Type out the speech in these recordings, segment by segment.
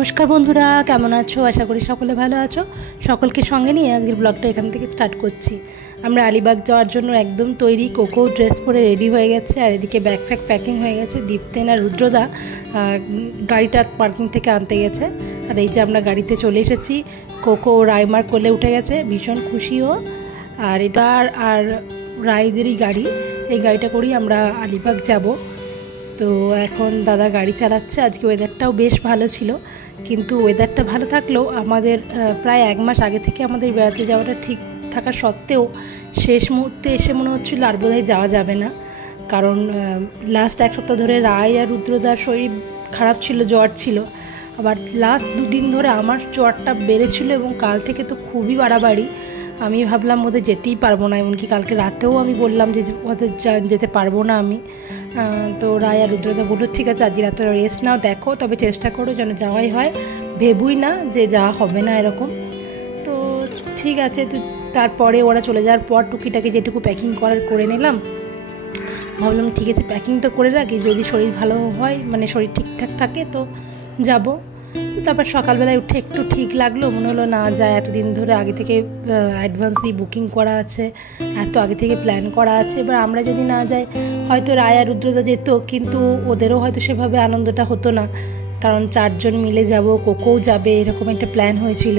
নমস্কার বন্ধুরা, কেমন আছো? আশা করি সকলে ভালো আছো। সকলকে সঙ্গে নিয়ে আজকের ব্লগটা এখান থেকে স্টার্ট করছি। আমরা আলিবাগ যাওয়ার জন্য একদম তৈরি, কোকো ড্রেস পরে রেডি হয়ে গেছে, আর এদিকে ব্যাগ ফ্যাগ প্যাকিং হয়ে গেছে। দীপ্তেন আর রুদ্রদা গাড়িটা পার্কিং থেকে আনতে গেছে, আর এই যে আমরা গাড়িতে চলে এসেছি। কোকো রাইমার কোলে উঠে গেছে, ভীষণ খুশিও। আর এটা আর রায়দেরই গাড়ি, এই গাড়িটা করেই আমরা আলিবাগ যাব। তো এখন দাদা গাড়ি চালাচ্ছে। আজকে ওয়েদারটাও বেশ ভালো ছিল, কিন্তু ওয়েদারটা ভালো থাকলেও আমাদের প্রায় 1 মাস আগে থেকে আমাদের বেড়াতে যাওয়াটা ঠিক থাকা সত্ত্বেও শেষ মুহূর্তে এসে মনে হচ্ছিল আর বোধহয় যাওয়া যাবে না। কারণ লাস্ট 1 সপ্তাহ ধরে রায় আর রুদ্রদার শরীর খারাপ ছিল, জ্বর ছিল। আবার লাস্ট 2 দিন ধরে আমার জ্বরটা বেড়েছিল, এবং কাল থেকে তো খুবই বাড়াবাড়ি। আমি ভাবলাম ওদের যেতেই পারবো না, এমনকি কালকে রাতেও আমি বললাম যে ওদের যেতে পারবো না আমি। তো রায় আর রুদ্রদা বললো ঠিক আছে আজকে রাতে রেস্ট নাও, দেখো তবে চেষ্টা করো যেন যাওয়াই হয়, ভেবুই না যে যাওয়া হবে না এরকম। তো ঠিক আছে। তো তারপরে ওরা চলে যাওয়ার পর টুকিটাকে যেটুকু প্যাকিং করার করে নিলাম। ভাবলাম ঠিক আছে প্যাকিং তো করে রাখি, যদি শরীর ভালো হয়, মানে শরীর ঠিকঠাক থাকে তো যাব। তারপর সকালবেলায় উঠে একটু ঠিক লাগলো, মনে হলো না যায়, এতদিন ধরে আগে থেকে অ্যাডভান্স দিয়ে বুকিং করা আছে, এত আগে থেকে প্ল্যান করা আছে। এবার আমরা যদি না যাই, হয়তো রায় আর রুদ্রদা যেত, কিন্তু ওদেরও হয়তো সেভাবে আনন্দটা হতো না, কারণ 4 জন মিলে যাব, কোকোও যাবে, এরকম একটা প্ল্যান হয়েছিল।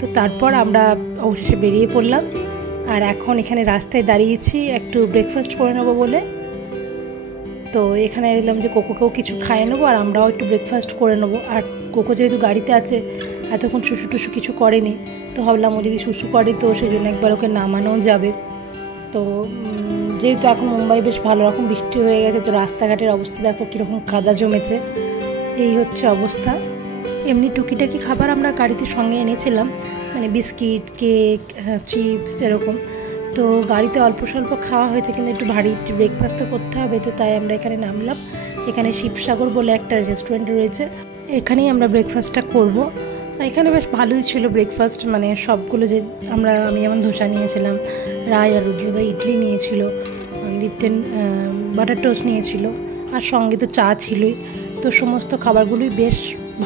তো তারপর আমরা অবশেষে বেরিয়ে পড়লাম, আর এখন এখানে রাস্তায় দাঁড়িয়েছি একটু ব্রেকফাস্ট করে নেবো বলে। তো এখানে এলাম যে কোকোকেও কিছু খাইয়ে নেবো, আর আমরাও একটু ব্রেকফাস্ট করে নেবো। আর কোকো যেহেতু গাড়িতে আছে, এতক্ষণ শুশু টুসু কিছু করেনি, তো ভাবলাম ও যদি শুশু করে তো সেই জন্য একবার ওকে নামানো যাবে। তো যেহেতু এখন মুম্বাই বেশ ভালো রকম বৃষ্টি হয়ে গেছে, তো রাস্তাঘাটের অবস্থা দেখো কীরকম কাদা জমেছে, এই হচ্ছে অবস্থা। এমনি টুকিটাকি খাবার আমরা গাড়িতে সঙ্গে এনেছিলাম, মানে বিস্কিট, কেক, চিপস এরকম। তো গাড়িতে অল্প স্বল্প খাওয়া হয়েছে, কিন্তু একটু ভারী ব্রেকফাস্ট তো করতে হবে, তো তাই আমরা এখানে নামলাম। এখানে শিবসাগর বলে একটা রেস্টুরেন্ট রয়েছে, এখানেই আমরা ব্রেকফাস্টটা করব। এখানে বেশ ভালোই ছিল ব্রেকফাস্ট, মানে সবগুলো যে আমি যেমন ধোসা নিয়েছিলাম, রায় আর রুদ্রদা ইডলি নিয়েছিল, দীপ্তেন বাটার টোস্ট নিয়েছিল, আর সঙ্গে তো চা ছিলই। তো সমস্ত খাবারগুলোই বেশ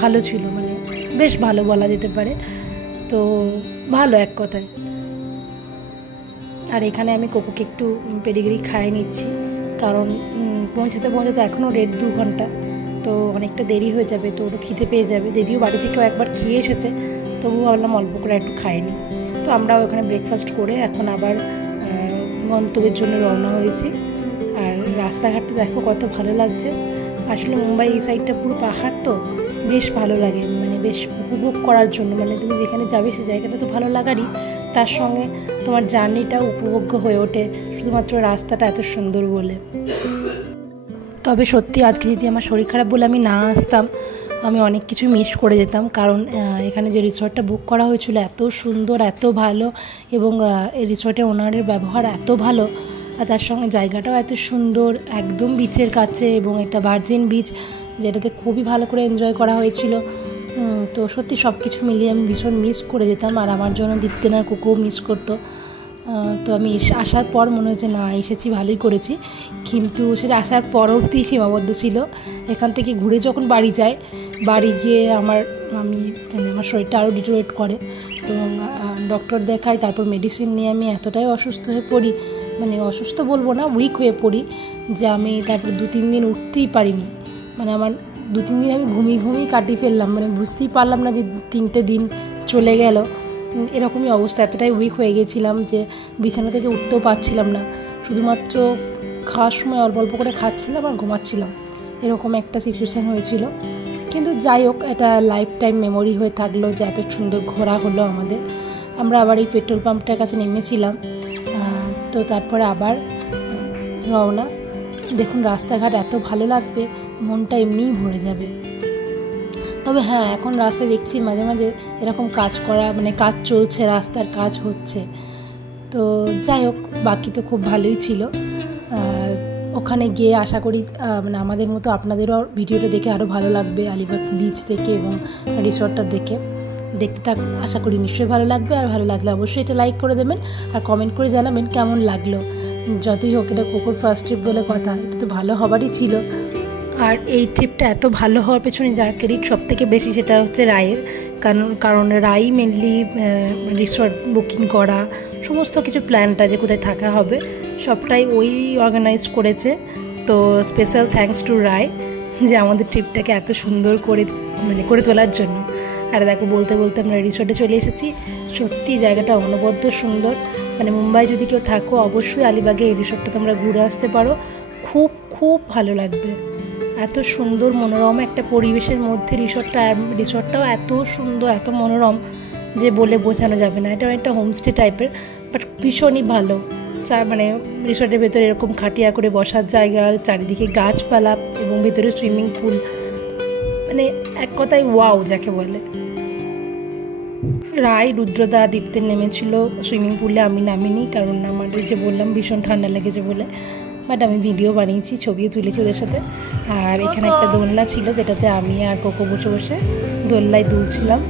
ভালো ছিল, মানে বেশ ভালো বলা যেতে পারে। তো ভালো এক কথায়। আর এখানে আমি কোকোকে একটু পেডিগ্রি খাইয়ে নিচ্ছি, কারণ পৌঁছাতে এখনও 1.5-2 ঘন্টা, তো অনেকটা দেরি হয়ে যাবে, তো ওটা খিদে পেয়ে যাবে। যদিও বাড়ি থেকেও একবার খেয়ে এসেছে, তবু ভাবলাম অল্প করে একটু খাইনি। তো আমরাও ওখানে ব্রেকফাস্ট করে এখন আবার গন্তব্যের জন্য রওনা হয়েছি। আর রাস্তাঘাটটা দেখো কত ভালো লাগছে। আসলে মুম্বাই এই সাইডটা পুরো পাহাড়, তো বেশ ভালো লাগে, মানে বেশ উপভোগ করার জন্য, মানে তুমি যেখানে যাবে সেই জায়গাটা তো ভালো লাগারই, তার সঙ্গে তোমার জার্নিটাও উপভোগ্য হয়ে ওঠে, শুধুমাত্র রাস্তাটা এত সুন্দর বলে। তবে সত্যি আজকে যদি আমার শরীর খারাপ বলে আমি না আসতাম, আমি অনেক কিছু মিস করে যেতাম। কারণ এখানে যে রিসর্টটা বুক করা হয়েছিল এত সুন্দর, এত ভালো, এবং এই রিসর্টে ওনারের ব্যবহার এত ভালো, আর তার সঙ্গে জায়গাটাও এত সুন্দর, একদম বিচের কাছে, এবং একটা ভার্জিন বিচ, যেটাতে খুবই ভালো করে এনজয় করা হয়েছিল। তো সত্যি সব কিছু মিলিয়ে আমি ভীষণ মিস করে যেতাম, আর আমার জন্য দীপ্তেন আর কোকোও মিস করতো। তো আমি আসার পর মনে হয়েছে না এসেছি, ভালোই করেছি, কিন্তু সেটা আসার পরবর্তী সীমাবদ্ধ ছিল। এখান থেকে ঘুরে যখন বাড়ি যাই, বাড়ি গিয়ে আমার শরীরটা আরও ডিটোরেট করে, এবং ডক্টর দেখাই, তারপর মেডিসিন নিয়ে আমি এতটাই অসুস্থ হয়ে পড়ি, মানে অসুস্থ বলবো না, উইক হয়ে পড়ি, যে আমি তারপর 2-3 দিন উঠতেই পারিনি। মানে আমার 2-3 দিন আমি ঘুমিয়ে কাটিয়ে ফেললাম, মানে বুঝতেই পারলাম না যে 3টে দিন চলে গেল। এরকমই অবস্থা, এতটাই উইক হয়ে গেছিলাম যে বিছানা থেকে উঠতেও পারছিলাম না, শুধুমাত্র খাওয়ার সময় অল্প অল্প করে খাচ্ছিলাম আর ঘুমাচ্ছিলাম, এরকম একটা সিচুয়েশান হয়েছিল। কিন্তু যাই হোক, এটা লাইফ টাইম মেমোরি হয়ে থাকলো যে এত সুন্দর ঘোরা হলো আমাদের। আমরা আবার এই পেট্রোল পাম্পটার কাছে নেমেছিলাম, তো তারপরে আবার রওনা। দেখুন রাস্তাঘাট এত ভালো লাগবে, মনটা এমনিই ভরে যাবে। তবে হ্যাঁ, এখন রাস্তায় দেখছি মাঝে মাঝে এরকম কাজ করা, মানে কাজ চলছে, রাস্তার কাজ হচ্ছে। তো যাই হোক, বাকি তো খুব ভালোই ছিল। ওখানে গিয়ে আশা করি মানে আমাদের মতো আপনাদেরও ভিডিওটা দেখে আরও ভালো লাগবে, আলিবাগ বিচ থেকে এবং রিসর্টটা দেখতে আশা করি নিশ্চয়ই ভালো লাগবে। আর ভালো লাগলে অবশ্যই এটা লাইক করে দেবেন, আর কমেন্ট করে জানাবেন কেমন লাগলো। যতই হোক, এটা কোকোর ফার্স্ট ট্রিপ বলে কথা, এটা তো ভালো হবারই ছিল। আর এই ট্রিপটা এত ভালো হওয়ার পেছনে যার ক্রেডিট সব থেকে বেশি সেটা হচ্ছে রায়ের, কারণ রাই মেনলি রিসর্ট বুকিং করা, সমস্ত কিছু প্ল্যানটা যে কোথায় থাকা হবে সবটাই ওই অর্গানাইজ করেছে। তো স্পেশাল থ্যাঙ্কস টু রায় যে আমাদের ট্রিপটাকে এত সুন্দর করে তোলার জন্য। আর দেখো বলতে বলতে আমরা রিসর্টে চলে এসেছি। সত্যি জায়গাটা অনবদ্য সুন্দর, মানে মুম্বাই যদি কেউ থাকো অবশ্যই আলিবাগে এই রিসর্টটা তোমরা ঘুরে আসতে পারো, খুব খুব ভালো লাগবে। এত সুন্দর মনোরম একটা পরিবেশের মধ্যে রিসর্টটাও এত সুন্দর, এত মনোরম যে বলে বোঝানো যাবে না। এটা অনেকটা হোমস্টে টাইপের, বাট ভীষণই ভালো। মানে রিসর্টের ভেতরে এরকম খাটিয়া করে বসার জায়গা, চারিদিকে গাছপালা এবং ভেতরে সুইমিং পুল, মানে এক কথায় ওয়াও যাকে বলে। রায়, রুদ্রদা, দীপ্তের নেমেছিল সুইমিং পুলে, আমি নামিনি কারণ আমার যে বললাম ভীষণ ঠান্ডা লেগেছে বলে। বাট আমি ভিডিও বানিয়েছি, ছবিও তুলেছি ওদের সাথে। আর এখানে একটা দোলনা ছিল যেটাতে আমি আর কোকো বসে বসে দোলনায় দুলছিলাম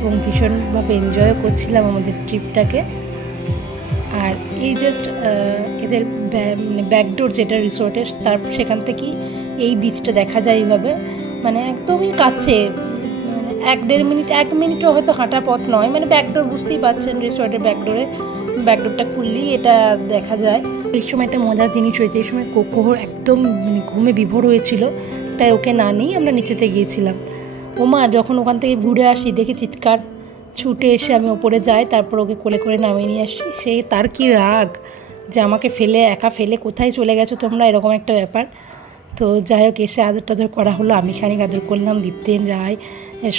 এবং ভীষণভাবে এনজয় করছিলাম আমাদের ট্রিপটাকে। আর এই জাস্ট এদের মানে ব্যাকডোর যেটা রিসোর্টের, সেখান থেকেই এই বিচটা দেখা যায় এইভাবে, মানে একদমই কাছে, 1 মিনিটও হয়তো হাঁটা পথ নয়। মানে ব্যাকডোর বুঝতেই পারছেন, রিসোর্টের ব্যাকডোরটা খুললেই এটা দেখা যায়। এই সময় একটা মজার জিনিস হয়েছে, এই সময় কোকোর একদম মানে ঘুমে বিভোর হয়েছিল, তাই ওকে না নিয়ে আমরা নিচেতে গিয়েছিলাম। ওমা যখন ওখান থেকে ঘুরে আসি দেখে চিৎকার, ছুটে এসে আমি ওপরে যাই, তারপর ওকে কোলে করে নামিয়ে নিয়ে আসি। সেই তার কি রাগ যে আমাকে একা ফেলে কোথায় চলে গেছো তোমরা, এরকম একটা ব্যাপার। তো যাই হোক এসে আদর টাদর করা হলো, আমি খানিক আদর করলাম, দীপ্তেন, রায়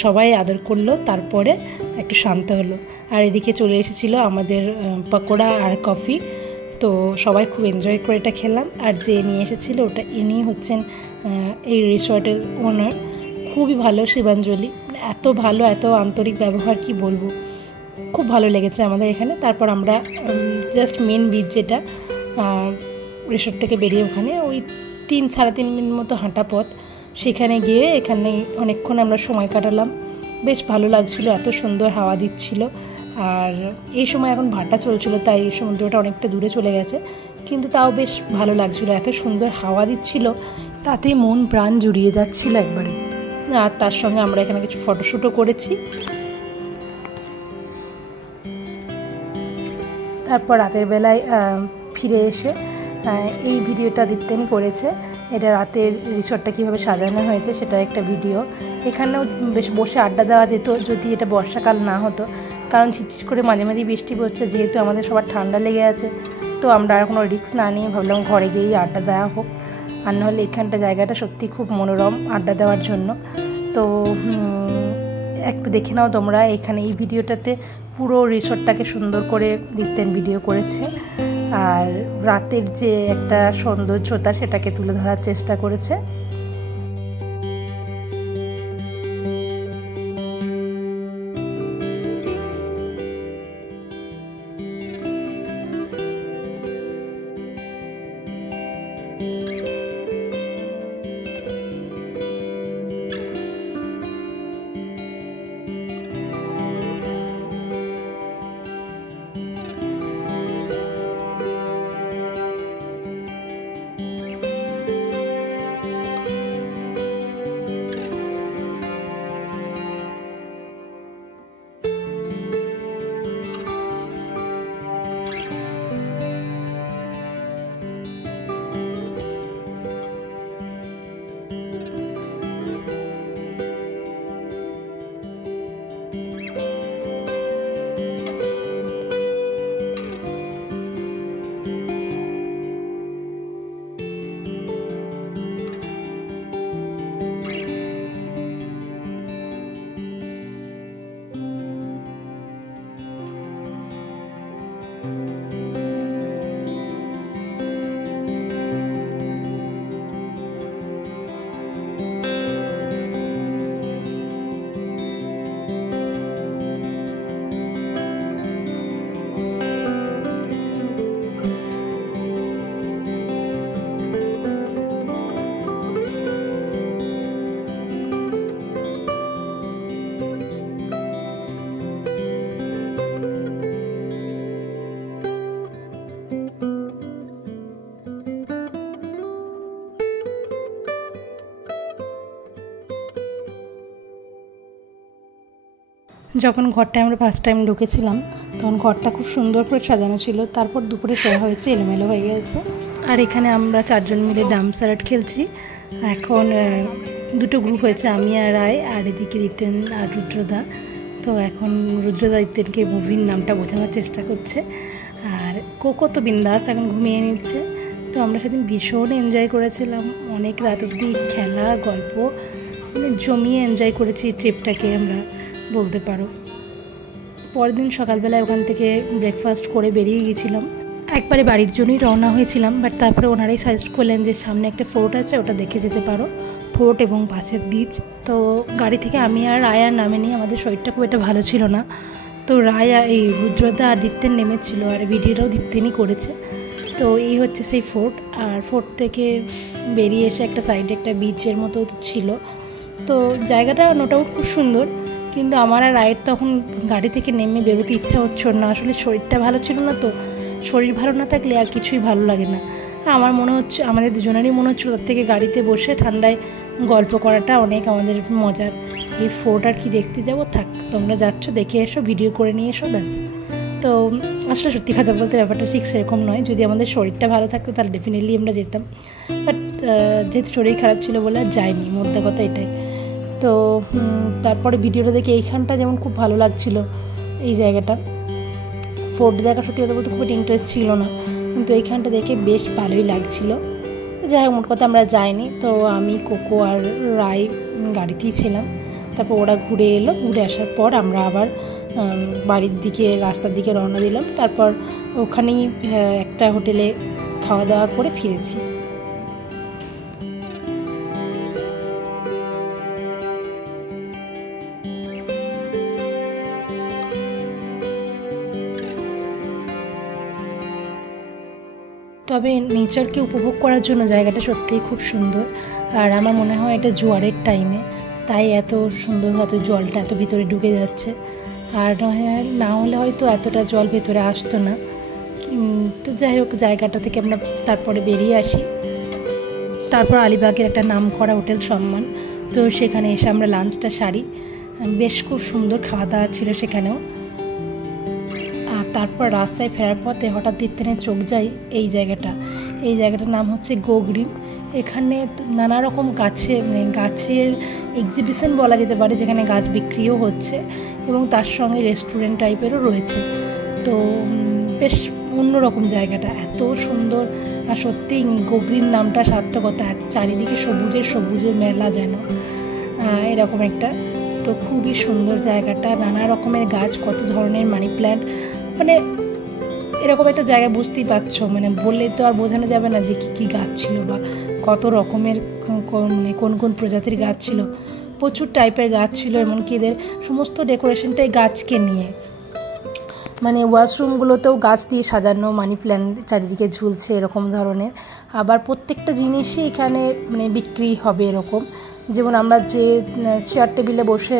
সবাই আদর করলো, তারপরে একটু শান্ত হলো। আর এদিকে চলে এসেছিলো আমাদের পকোড়া আর কফি, তো সবাই খুব এনজয় করে এটা খেলাম। আর যে নিয়ে এসেছিলো ইনি হচ্ছেন এই রিসর্টের ওনার, খুবই ভালো, শিবাঞ্জলি। এত ভালো, এত আন্তরিক ব্যবহার কি বলবো, খুব ভালো লেগেছে আমাদের এখানে। তারপর আমরা জাস্ট মেন বিচ যেটা রিসর্ট থেকে বেরিয়ে ওখানে ওই 3-3.5 মিনিট মতো হাঁটা পথ, সেখানে গিয়ে এখানে অনেকক্ষণ আমরা সময় কাটালাম। বেশ ভালো লাগছিল, এত সুন্দর হাওয়া দিচ্ছিল। আর এই সময় এখন ভাটা চলছিল, তাই সমুদ্রটা অনেকটা দূরে চলে গেছে, কিন্তু তাও বেশ ভালো লাগছিল, এত সুন্দর হাওয়া দিচ্ছিল, তাতে মন প্রাণ জুড়িয়ে যাচ্ছিল একবারে। আর তার সঙ্গে আমরা এখানে কিছু ফটোশ্যুটও করেছি। তারপর রাতের বেলায় ফিরে এসে এই ভিডিওটা দীপ্তেনি করেছে, এটা রাতের রিসর্টটা কীভাবে সাজানো হয়েছে সেটার একটা ভিডিও। এখানেও বেশ বসে আড্ডা দেওয়া যেত যদি এটা বর্ষাকাল না হতো, কারণ ঝিরঝির করে মাঝে মাঝে বৃষ্টি পড়ছে, যেহেতু আমাদের সবার ঠান্ডা লেগে আছে, তো আমরা আর কোনো রিস্ক না নিয়ে ভাবলাম ঘরে গিয়েই আড্ডা দেওয়া হোক। আর নাহলে এখানটা জায়গাটা সত্যি খুব মনোরম আড্ডা দেওয়ার জন্য। তো একটু দেখে নাও তোমরা, এখানে এই ভিডিওটাতে পুরো রিসর্টটাকে সুন্দর করে দীপ্তেন ভিডিও করেছে, আর রাতের যে একটা সৌন্দর্যতা সেটাকে তুলে ধরার চেষ্টা করেছে। যখন ঘরটায় আমরা ফার্স্ট টাইম ঢুকেছিলাম তখন ঘরটা খুব সুন্দর করে সাজানো ছিল, তারপর দুপুরে শোয়া হয়েছে, এলোমেলো হয়ে গেছে। আর এখানে আমরা 4 জন মিলে ডাম্প স্যালাড খেলছি। এখন দুটো গ্রুপ হয়েছে, আমি আর রায়, আর এদিকে দীপ্তেন আর রুদ্রদা। তো এখন রুদ্রদা দীপ্তেনকে মুভির নামটা বোঝানোর চেষ্টা করছে, আর কোকো তো বিন্দাস এখন ঘুমিয়ে নিচ্ছে। তো আমরা সেদিন ভীষণ এনজয় করেছিলাম, অনেক রাত অবধি খেলা গল্প, মানে জমিয়ে এনজয় করেছি ট্রিপটাকে আমরা বলতে পারো। পরের দিন সকালবেলায় ওখান থেকে ব্রেকফাস্ট করে বেরিয়ে গিয়েছিলাম, একবারে বাড়ির জন্যই রওনা হয়েছিলাম। বাট তারপরে ওনারাই সাজেস্ট করলেন যে সামনে একটা ফোর্ট আছে, ওটা দেখে যেতে পারো, ফোর্ট এবং পাশে বিচ। তো গাড়ি থেকে আমি আর রায় আর নামেনি, আমাদের শরীরটা খুব একটা ভালো ছিল না। তো রায় এই রুদ্রদা আর দীপ্তেন নেমেছিল, আর ভিডিওটাও দীপ্তেনই করেছে। তো এই হচ্ছে সেই ফোর্ট, আর ফোর্ট থেকে বেরিয়ে এসে একটা সাইডে একটা বিচের মতো ছিল। তো জায়গাটা নোটাও খুব সুন্দর, কিন্তু আমার আর রায়ের তখন গাড়ি থেকে নেমে বেরোতে ইচ্ছা হচ্ছিল না, আসলে শরীরটা ভালো ছিল না। তো শরীর ভালো না থাকলে আর কিছুই ভালো লাগে না। আমার মনে হচ্ছে, আমাদের দুজনেরই মনে হচ্ছিল তার থেকে গাড়িতে বসে ঠান্ডায় গল্প করাটা অনেক আমাদের মজার। এই ফোর্ট আর কি দেখতে যাবো, থাক তোমরা যাচ্ছ দেখে এসো, ভিডিও করে নিয়ে এসো, ব্যাস। তো আসলে সত্যি কথা বলতে ব্যাপারটা ঠিক সেরকম নয়, যদি আমাদের শরীরটা ভালো থাকতো তাহলে ডেফিনেটলি আমরা যেতাম। বাট যেহেতু শরীর খারাপ ছিল বলে আর যাইনি, মোদ্দা কথা এটাই। তো তারপরে ভিডিওটা দেখে এইখানটা যেমন খুব ভালো লাগছিল, এই জায়গাটা ফোর্ট দেখা সত্যি কথা বলতে খুব ইন্টারেস্ট ছিল না, কিন্তু এইখানটা দেখে বেশ ভালোই লাগছিল। যাই হোক, মোট কথা আমরা যাইনি। তো আমি কোকো আর রায় গাড়িতেই ছিলাম। তারপর ওরা ঘুরে এলো, ঘুরে আসার পর আমরা আবার বাড়ির দিকে রাস্তার দিকে রওনা দিলাম। তারপর ওখানেই একটা হোটেলে খাওয়া দাওয়া করে ফিরেছি। তবে নেচারকে উপভোগ করার জন্য জায়গাটা সত্যিই খুব সুন্দর। আর আমার মনে হয় এটা জোয়ারের টাইমে, তাই এত সুন্দরভাবে জলটা এত ভিতরে ঢুকে যাচ্ছে। আর না হলে হয়তো এতটা জল ভেতরে আসতো না। তো যাই হোক, জায়গাটা থেকে আমরা তারপরে বেরিয়ে আসি। তারপর আলিবাগের একটা নামকরা হোটেল সম্মান, তো সেখানে এসে আমরা লাঞ্চটা সারি। বেশ খুব সুন্দর খাওয়া দাওয়া ছিল সেখানেও। আর তারপর রাস্তায় ফেরার পথে হঠাৎ দীপ্তেনের চোখ যায় এই জায়গাটার নাম হচ্ছে গো গ্রিন। এখানে নানা রকম গাছের এক্সিবিশন বলা যেতে পারে, যেখানে গাছ বিক্রিও হচ্ছে এবং তার সঙ্গে রেস্টুরেন্ট টাইপেরও রয়েছে। তো বেশ অন্যরকম জায়গাটা, এত সুন্দর। আর সত্যিই গো গ্রিন নামটা সার্থকতা, চারিদিকে সবুজের মেলা যেন, এরকম একটা। তো খুবই সুন্দর জায়গাটা, নানা রকমের গাছ, কত ধরনের মানি প্ল্যান্ট, মানে এরকম একটা জায়গা বুঝতেই পারছো, মানে বললে তো আর বোঝানো যাবে না যে কী গাছ ছিল বা কত রকমের মানে কোন প্রজাতির গাছ ছিল। প্রচুর টাইপের গাছ ছিল, এমনকি এদের সমস্ত ডেকোরেশনটাই গাছকে নিয়ে, মানে ওয়াশরুমগুলোতেও গাছ দিয়ে সাজানো, মানি প্ল্যান্ট চারিদিকে ঝুলছে এরকম ধরনের। আবার প্রত্যেকটা জিনিসই এখানে মানে বিক্রি হবে এরকম। যেমন আমরা যে চেয়ার টেবিলে বসে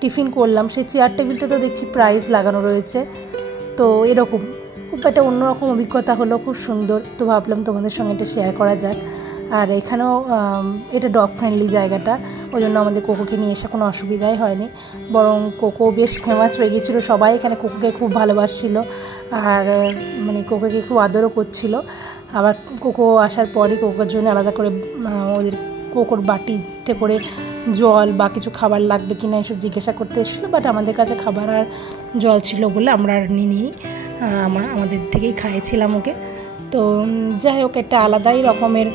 টিফিন করলাম, সেই চেয়ার টেবিলটাতেও দেখছি প্রাইস লাগানো রয়েছে। তো এরকম খুব একটা অন্যরকম অভিজ্ঞতা হলো, খুব সুন্দর। তো ভাবলাম তোমাদের সঙ্গে এটা শেয়ার করা যাক। আর এখানেও এটা ডগ ফ্রেন্ডলি জায়গাটা, ওই জন্য আমাদের কোকোকে নিয়ে এসে কোনো অসুবিধাই হয়নি, বরং কোকো বেশ ফেমাস হয়ে গিয়েছিলো। সবাই এখানে কোকোকে খুব ভালোবাসছিল, আর মানে কোকোকে খুব আদরও করছিল। আবার কোকো আসার পরই কোকোর জন্য আলাদা করে ওদের কোকোর বাটিতে করে জল বা কিছু খাবার লাগবে কিনা এসব জিজ্ঞাসা করতে এসেছিলো। বাট আমাদের কাছে খাবার আর জল ছিল বলে আমরা আর নিই, আমাদের থেকেই খাইয়েছিলাম ওকে। তো যাই হোক, একটা আলাদাই রকমের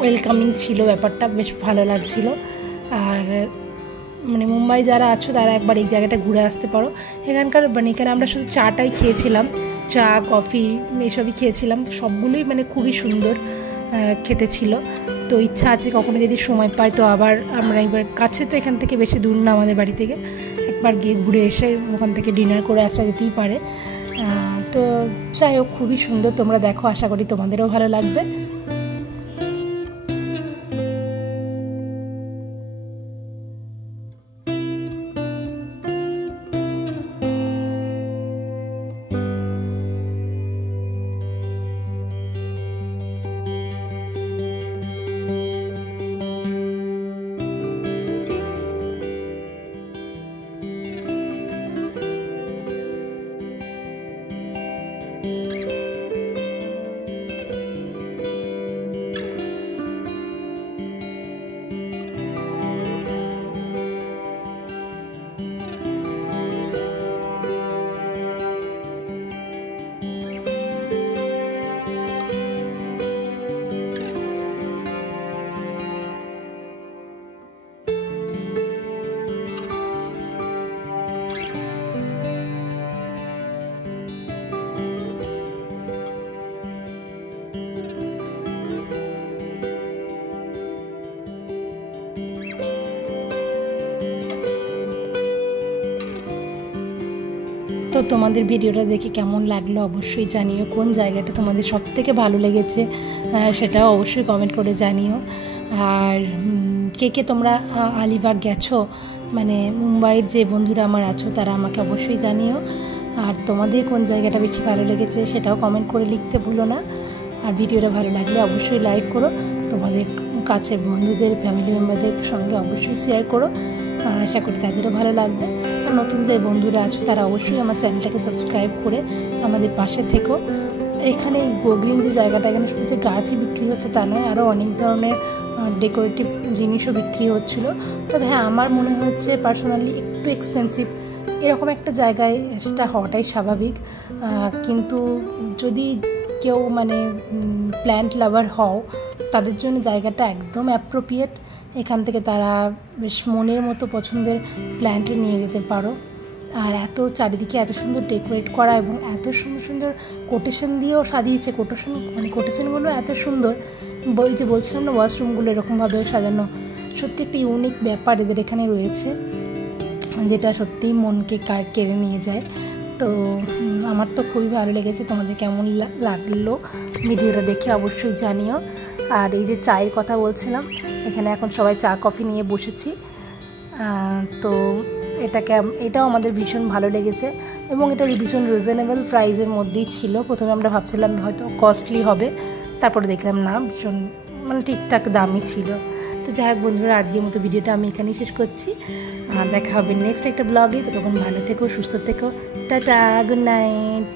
ওয়েলকামিং ছিল ব্যাপারটা, বেশ ভালো লাগছিল। আর মানে মুম্বাই যারা আছো তারা একবার এই জায়গাটা ঘুরে আসতে পারো। এখানে আমরা শুধু চাটাই খেয়েছিলাম, চা কফি এসবই খেয়েছিলাম, সবগুলোই মানে খুবই সুন্দর খেতে ছিল। তো ইচ্ছা আছে কখনো যদি সময় পাই তো আবার আমরা একবার, কাছে তো এখান থেকে বেশি দূর না আমাদের বাড়ি থেকে, একবার গিয়ে ঘুরে এসে ওখান থেকে ডিনার করে আসা যেতেই পারে। তো যাই হোক, খুবই সুন্দর, তোমরা দেখো, আশা করি তোমাদেরও ভালো লাগবে। তো তোমাদের ভিডিওটা দেখে কেমন লাগলো অবশ্যই জানিও, কোন জায়গাটা তোমাদের সবথেকে ভালো লেগেছে সেটাও অবশ্যই কমেন্ট করে জানিও। আর কে কে তোমরা আলিবাগ গেছো, মানে মুম্বাইয়ের যে বন্ধুরা আমার আছো তারা আমাকে অবশ্যই জানিও। আর তোমাদের কোন জায়গাটা বেশি ভালো লেগেছে সেটাও কমেন্ট করে লিখতে ভুলো না। আর ভিডিওটা ভালো লাগলে অবশ্যই লাইক করো, তোমাদের কাছের বন্ধুদের ফ্যামিলি মেম্বারদের সঙ্গে অবশ্যই শেয়ার করো, আশা করি তাদেরও ভালো লাগবে। তো নতুন যে বন্ধুরা আছো তারা অবশ্যই আমার চ্যানেলটাকে সাবস্ক্রাইব করে আমাদের পাশে থেকো। এখানে এই গোগ্রিন যে জায়গাটা, এখানে শুধু যে গাছই বিক্রি হচ্ছে তা নয়, আরও অনেক ধরনের ডেকোরেটিভ জিনিসও বিক্রি হচ্ছিল। তবে হ্যাঁ, আমার মনে হচ্ছে পার্সোনালি একটু এক্সপেন্সিভ এরকম একটা জায়গায় সেটা হওয়াটাই স্বাভাবিক। কিন্তু যদি কেউ মানে প্ল্যান্ট লাভার হও তাদের জন্য জায়গাটা একদম অ্যাপ্রোপ্রিয়েট। এখান থেকে তারা বেশ মনের মতো পছন্দের প্ল্যান্ট নিয়ে যেতে পারো। আর এত চারিদিকে এত সুন্দর ডেকোরেট করা এবং এত সুন্দর সুন্দর কোটেশন দিয়েও সাজিয়েছে, কোটেশনগুলো এত সুন্দর। ওই যে বলছিলাম না, ওয়াশরুমগুলো এরকমভাবেও সাজানো, সত্যি একটা ইউনিক ব্যাপার এদের এখানে রয়েছে, যেটা সত্যিই মনকে কেড়ে নিয়ে যায়। তো আমার তো খুবই ভালো লেগেছে। তোমাদের কেমন লাগলো ভিডিওটা দেখে অবশ্যই জানিও। আর এই যে চায়ের কথা বলছিলাম, এখানে এখন সবাই চা কফি নিয়ে বসেছি। তো এটাও আমাদের ভীষণ ভালো লেগেছে এবং এটা ভীষণ রিজনেবল প্রাইসের মধ্যেই ছিল। প্রথমে আমরা ভাবছিলাম হয়তো কস্টলি হবে, তারপরে দেখলাম না, ভীষণ মানে ঠিকঠাক দামই ছিল। তো যাই হোক বন্ধুরা, আজকের মতো ভিডিওটা আমি এখানেই শেষ করছি। আর দেখা হবে নেক্সট একটা ব্লগে। তো তখন ভালো থেকো, সুস্থ থেকো, টাটা, গুড নাইট।